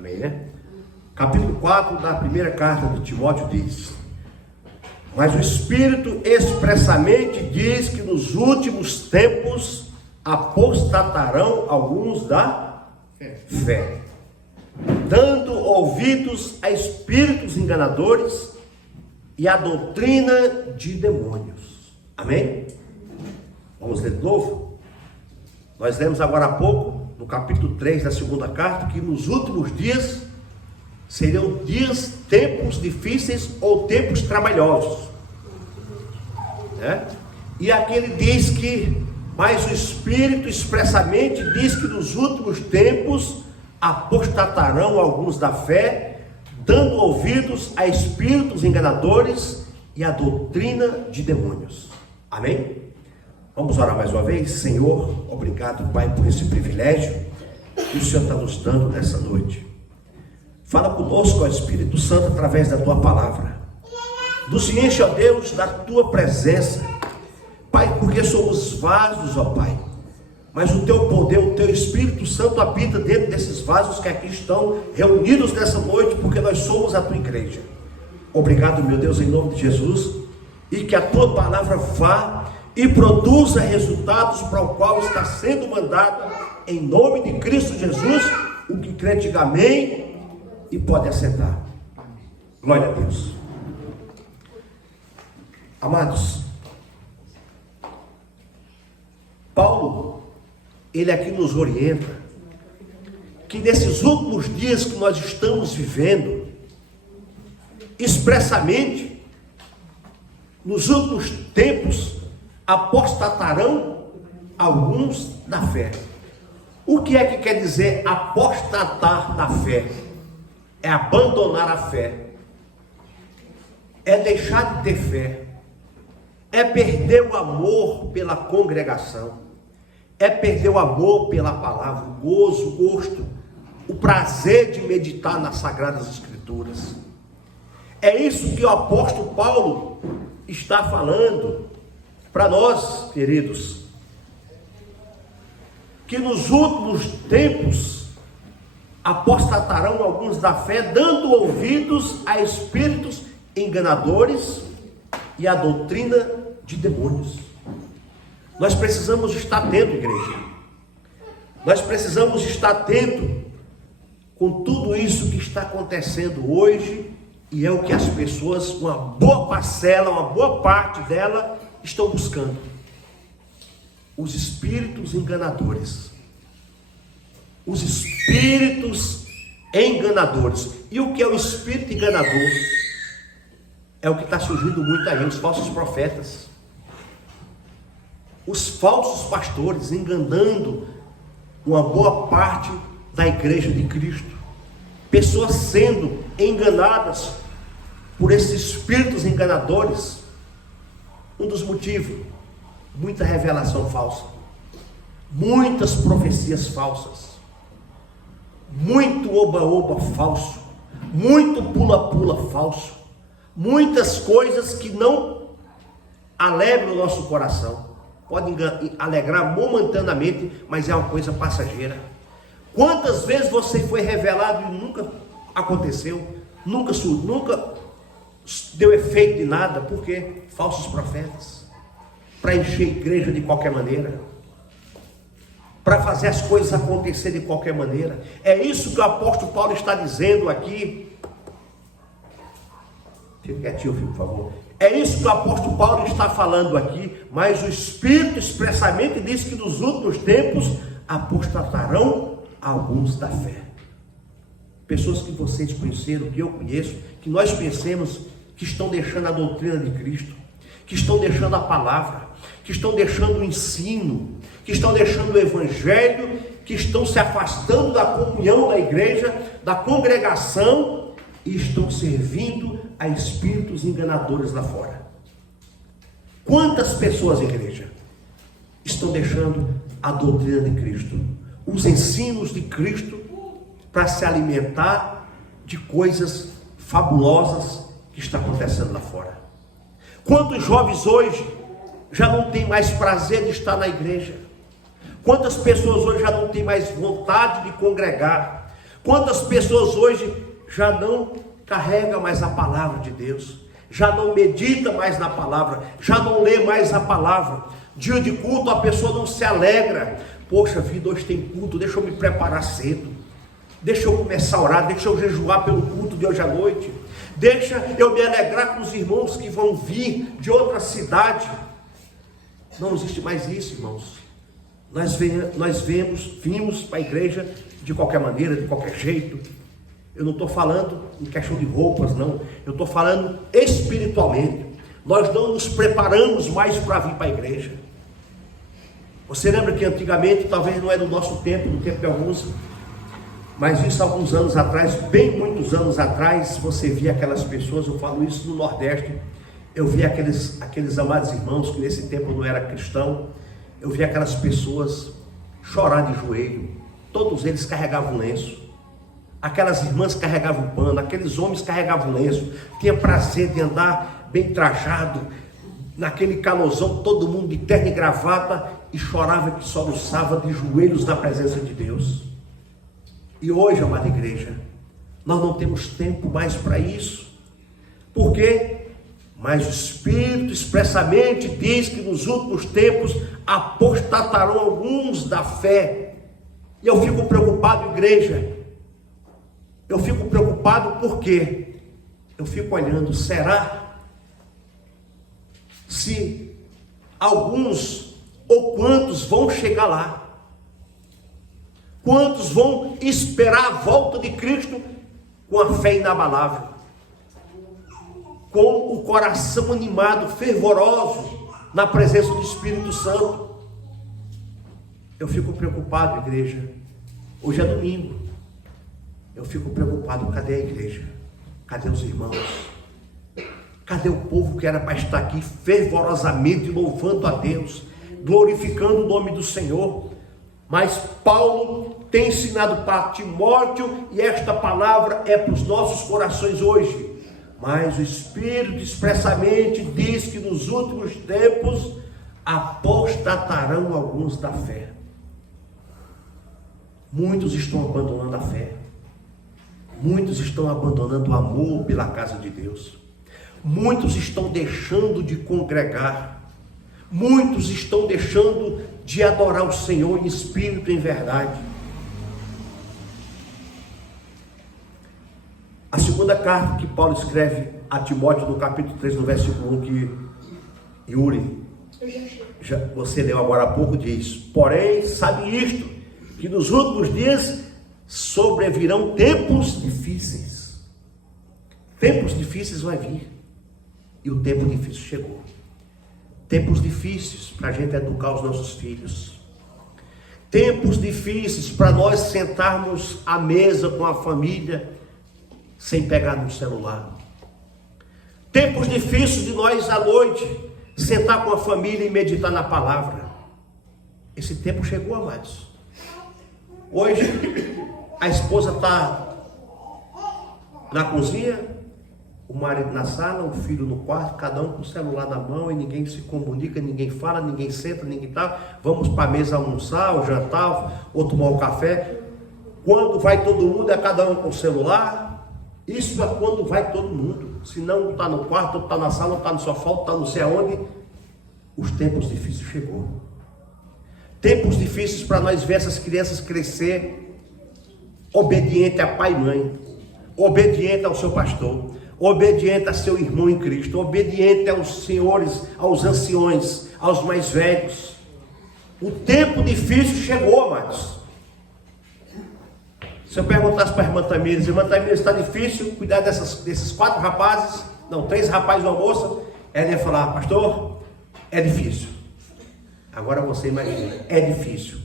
Amém, né? Capítulo 4 da primeira carta de Timóteo diz: mas o Espírito expressamente diz que nos últimos tempos apostatarão alguns da fé, dando ouvidos a espíritos enganadores e a doutrina de demônios. Amém? Vamos ler de novo? Nós lemos agora há pouco, no capítulo 3 da segunda carta, que nos últimos dias seriam tempos difíceis ou tempos trabalhosos, né? E aqui ele diz que, mas o Espírito expressamente diz que nos últimos tempos apostatarão alguns da fé, dando ouvidos a espíritos enganadores e a doutrina de demônios. Amém? Vamos orar mais uma vez. Senhor, obrigado, Pai, por esse privilégio que o Senhor está nos dando nessa noite. Fala conosco, ó Espírito Santo, através da Tua palavra. Nos enche, ó Deus, da Tua presença, Pai, porque somos vasos, ó Pai, mas o Teu poder, o Teu Espírito Santo habita dentro desses vasos que aqui estão reunidos nessa noite, porque nós somos a Tua igreja. Obrigado, meu Deus, em nome de Jesus, e que a Tua palavra vá e produza resultados para o qual está sendo mandada, em nome de Cristo Jesus. O que crê, diga amém e pode assentar. Glória a Deus. Amados, Paulo, ele aqui nos orienta que nesses últimos dias que nós estamos vivendo, expressamente, nos últimos tempos, apostatarão alguns da fé. O que é que quer dizer apostatar da fé? É abandonar a fé, é deixar de ter fé, é perder o amor pela congregação, é perder o amor pela palavra, o gozo, o gosto, o prazer de meditar nas Sagradas Escrituras. É isso que o apóstolo Paulo está falando para nós, queridos, que nos últimos tempos apostatarão alguns da fé, dando ouvidos a espíritos enganadores e a doutrina de demônios. Nós precisamos estar atento, igreja. Nós precisamos estar atento com tudo isso que está acontecendo hoje, e é o que as pessoas, uma boa parcela, uma boa parte dela, estão buscando: os espíritos enganadores, os espíritos enganadores. E o que é o espírito enganador? É o que está surgindo muito aí, os falsos profetas, os falsos pastores, enganando uma boa parte da igreja de Cristo, pessoas sendo enganadas por esses espíritos enganadores. Um dos motivos: muita revelação falsa, muitas profecias falsas, muito oba-oba falso, muito pula-pula falso, muitas coisas que não alegram o nosso coração. Podem alegrar momentaneamente, mas é uma coisa passageira. Quantas vezes você foi revelado e nunca aconteceu, nunca deu efeito de nada? Por quê? Falsos profetas, para encher a igreja de qualquer maneira, para fazer as coisas acontecer de qualquer maneira. É isso que o apóstolo Paulo está dizendo aqui. Fique quietinho, filho, por favor. É isso que o apóstolo Paulo está falando aqui. Mas o Espírito expressamente diz que nos últimos tempos apostatarão alguns da fé. Pessoas que vocês conheceram, que eu conheço, que nós conhecemos, que estão deixando a doutrina de Cristo, que estão deixando a palavra, que estão deixando o ensino, que estão deixando o evangelho, que estão se afastando da comunhão da igreja, da congregação, e estão servindo a espíritos enganadores lá fora. Quantas pessoas, igreja, estão deixando a doutrina de Cristo, os ensinos de Cristo, para se alimentar de coisas fabulosas que está acontecendo lá fora? Quantos jovens hoje já não têm mais prazer de estar na igreja? Quantas pessoas hoje já não têm mais vontade de congregar? Quantas pessoas hoje já não carregam mais a palavra de Deus, já não medita mais na palavra, já não lê mais a palavra. Dia de culto a pessoa não se alegra. Poxa vida, hoje tem culto, deixa eu me preparar cedo, deixa eu começar a orar, deixa eu jejuar pelo culto de hoje à noite, deixa eu me alegrar com os irmãos que vão vir de outra cidade. Não existe mais isso, irmãos. Nós vimos para a igreja de qualquer maneira, de qualquer jeito. Eu não estou falando em questão de roupas, não. Eu estou falando espiritualmente. Nós não nos preparamos mais para vir para a igreja. Você lembra que antigamente, talvez não é do nosso tempo, do tempo de alguns, mas isso alguns anos atrás, bem muitos anos atrás, você via aquelas pessoas, eu falo isso no Nordeste, eu via aqueles amados irmãos que nesse tempo não era cristão, eu via aquelas pessoas chorar de joelho, todos eles carregavam lenço, aquelas irmãs carregavam pano, aqueles homens carregavam lenço, tinha prazer de andar bem trajado, naquele calorzão, todo mundo de terno e gravata, e chorava que soluçava de joelhos na presença de Deus. E hoje, amada igreja, nós não temos tempo mais para isso. Por quê? Mas o Espírito expressamente diz que nos últimos tempos apostatarão alguns da fé. E eu fico preocupado, igreja. Eu fico preocupado porque eu fico olhando, será se alguns ou quantos vão chegar lá? Quantos vão esperar a volta de Cristo com a fé inabalável, com o coração animado, fervoroso na presença do Espírito Santo? Eu fico preocupado, igreja. Hoje é domingo. Eu fico preocupado, cadê a igreja? Cadê os irmãos? Cadê o povo que era para estar aqui fervorosamente louvando a Deus, glorificando o nome do Senhor? Mas Paulo tem ensinado para Timóteo, e esta palavra é para os nossos corações hoje. Mas o Espírito expressamente diz que nos últimos tempos apostatarão alguns da fé. Muitos estão abandonando a fé. Muitos estão abandonando o amor pela casa de Deus. Muitos estão deixando de congregar. Muitos estão deixando de adorar o Senhor em espírito e em verdade. A segunda carta que Paulo escreve a Timóteo, no capítulo 3, no versículo 1, que Yuri, você leu agora há pouco, diz: porém, sabe isto, que nos últimos dias sobrevirão tempos difíceis. Tempos difíceis vai vir. E o tempo difícil chegou. Tempos difíceis para a gente educar os nossos filhos. Tempos difíceis para nós sentarmos à mesa com a família sem pegar no celular. Tempos difíceis de nós à noite sentar com a família e meditar na palavra. Esse tempo chegou, amados. Hoje a esposa está na cozinha, o marido na sala, o filho no quarto, cada um com o celular na mão, e ninguém se comunica, ninguém fala, ninguém senta, ninguém tá. Vamos para a mesa almoçar, ou jantar, ou tomar um café. Quando vai todo mundo, é cada um com o celular. Isso é quando vai todo mundo. Se não está no quarto, ou está na sala, ou está no sofá, ou está não sei aonde. Os tempos difíceis chegou. Tempos difíceis para nós ver essas crianças crescer obediente a pai e mãe, obediente ao seu pastor, obediente a seu irmão em Cristo, obediente aos senhores, aos anciões, aos mais velhos. O tempo difícil chegou, amados. Se eu perguntasse para a irmã Tamires, está difícil cuidar desses 4 rapazes, não, 3 rapazes e uma moça, ela ia falar: pastor, é difícil. Agora você imagina, é difícil.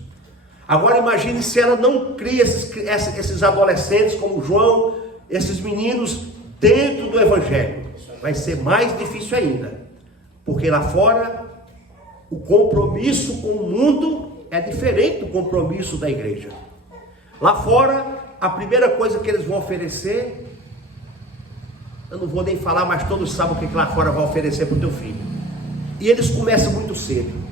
Agora imagine se ela não cria esses adolescentes como João, esses meninos dentro do Evangelho. Vai ser mais difícil ainda, porque lá fora o compromisso com o mundo é diferente do compromisso da igreja. Lá fora, a primeira coisa que eles vão oferecer, eu não vou nem falar, mas todos sabem o que lá fora vai oferecer para o teu filho. E eles começam muito cedo,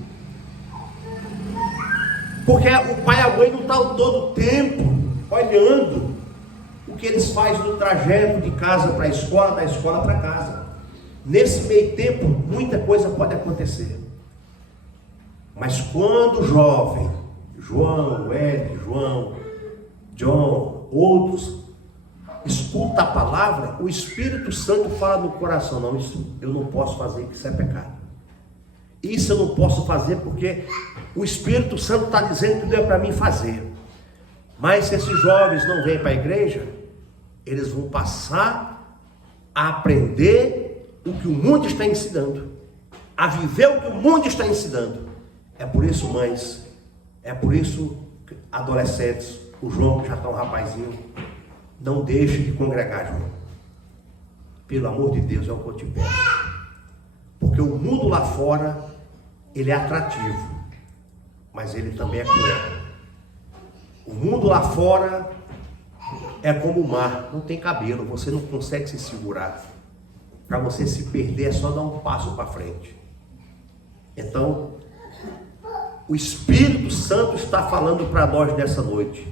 porque o pai e a mãe não estão todo o tempo olhando o que eles fazem no trajeto de casa para a escola, da escola para casa. Nesse meio tempo, muita coisa pode acontecer. Mas quando o jovem, João, Ed, João, John, outros, escuta a palavra, o Espírito Santo fala no coração: não, isso eu não posso fazer, que isso é pecado. Isso eu não posso fazer porque o Espírito Santo está dizendo que deu para mim fazer. Mas se esses jovens não vêm para a igreja, eles vão passar a aprender o que o mundo está ensinando, a viver o que o mundo está ensinando. É por isso, mães, é por isso, adolescentes, o João que já está um rapazinho, não deixe de congregar, João. Pelo amor de Deus, é o que eu te peço. Porque o mundo lá fora, ele é atrativo, mas ele também é cruel. O mundo lá fora é como o mar, não tem cabelo, você não consegue se segurar. Para você se perder é só dar um passo para frente. Então, o Espírito Santo está falando para nós nessa noite,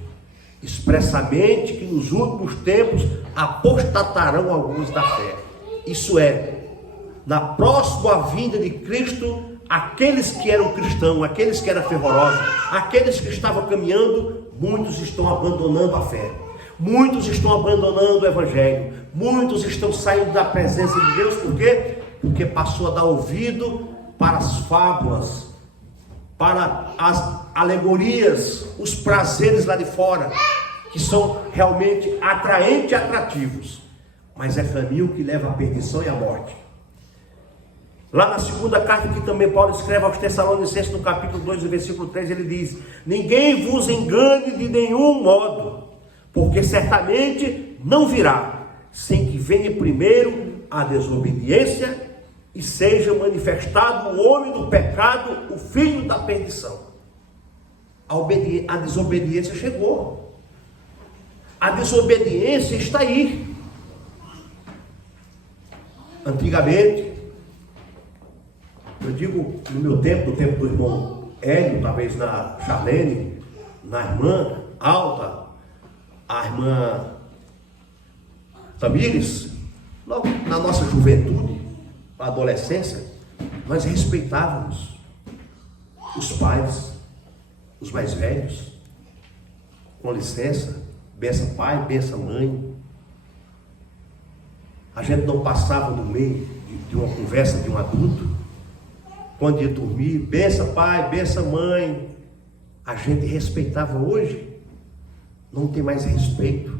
expressamente, que nos últimos tempos apostatarão alguns da fé. Isso é, na próxima vinda de Cristo, aqueles que eram cristãos, aqueles que eram fervorosos, aqueles que estavam caminhando, muitos estão abandonando a fé, muitos estão abandonando o Evangelho, muitos estão saindo da presença de Deus. Por quê? Porque passou a dar ouvido para as fábulas, para as alegorias, os prazeres lá de fora, que são realmente atraentes e atrativos, mas é caminho que leva à perdição e à morte. Lá na segunda carta que também Paulo escreve aos Tessalonicenses, no capítulo 2, no versículo 3, ele diz: ninguém vos engane de nenhum modo, porque certamente não virá, sem que venha primeiro a desobediência e seja manifestado o homem do pecado, o filho da perdição. A desobediência chegou. A desobediência está aí. Antigamente, eu digo no meu tempo, no tempo do irmão Hélio, talvez na Charlene, na irmã Alta, a irmã Tamires, na nossa juventude, na adolescência, nós respeitávamos os pais, os mais velhos. Com licença, benção pai, benção mãe. A gente não passava no meio de uma conversa de um adulto, quando ia dormir, benção pai, benção mãe. A gente respeitava. Hoje não tem mais respeito.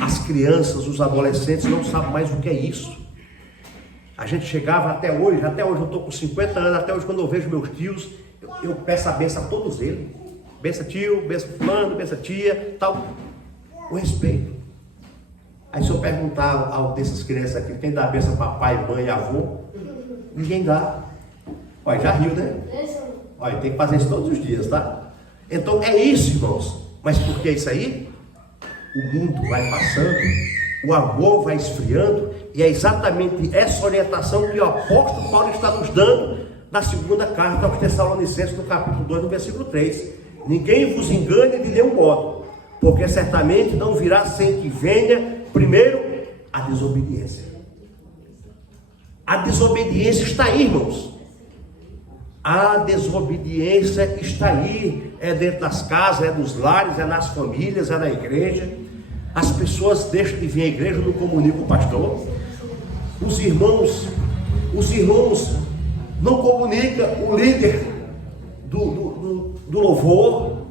As crianças, os adolescentes não sabem mais o que é isso. A gente chegava até hoje eu estou com 50 anos, até hoje quando eu vejo meus tios, eu peço a benção a todos eles. Benção tio, benção fulano, benção tia, tal. O respeito. Aí se eu perguntar ao dessas crianças aqui, quem dá a benção para pai, mãe e avô? Ninguém dá. Olha, já riu, né? Olha, tem que fazer isso todos os dias, tá? Então é isso, irmãos. Mas por que isso aí? O mundo vai passando, o amor vai esfriando, e é exatamente essa orientação que o apóstolo Paulo está nos dando na segunda carta aos Tessalonicenses, no capítulo 2, no versículo 3. Ninguém vos engane de nenhum modo, porque certamente não virá sem que venha primeiro a desobediência. A desobediência está aí, irmãos. A desobediência está aí, é dentro das casas, é dos lares, é nas famílias, é na igreja. As pessoas deixam de vir à igreja, não comunicam com o pastor. Os irmãos não comunicam o líder do louvor.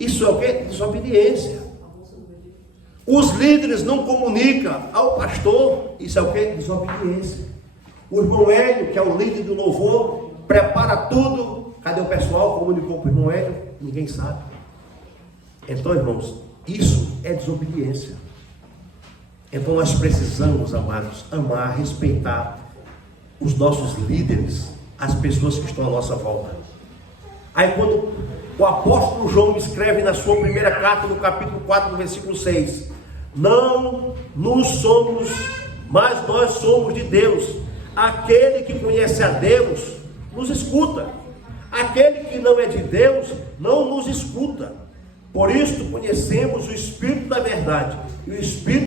Isso é o que? Desobediência. Os líderes não comunicam ao pastor. Isso é o que? Desobediência. O irmão Hélio, que é o líder do louvor, prepara tudo. Cadê o pessoal? Comunicou para o irmão Hélio? Ninguém sabe. Então, irmãos, isso é desobediência. Então nós precisamos, amados, amar, respeitar os nossos líderes, as pessoas que estão à nossa volta. Aí quando o apóstolo João escreve na sua primeira carta, no capítulo 4, no versículo 6, não nos somos, mas nós somos de Deus. Aquele que conhece a Deus, nos escuta. Aquele que não é de Deus, não nos escuta. Por isto conhecemos o Espírito da verdade, e o Espírito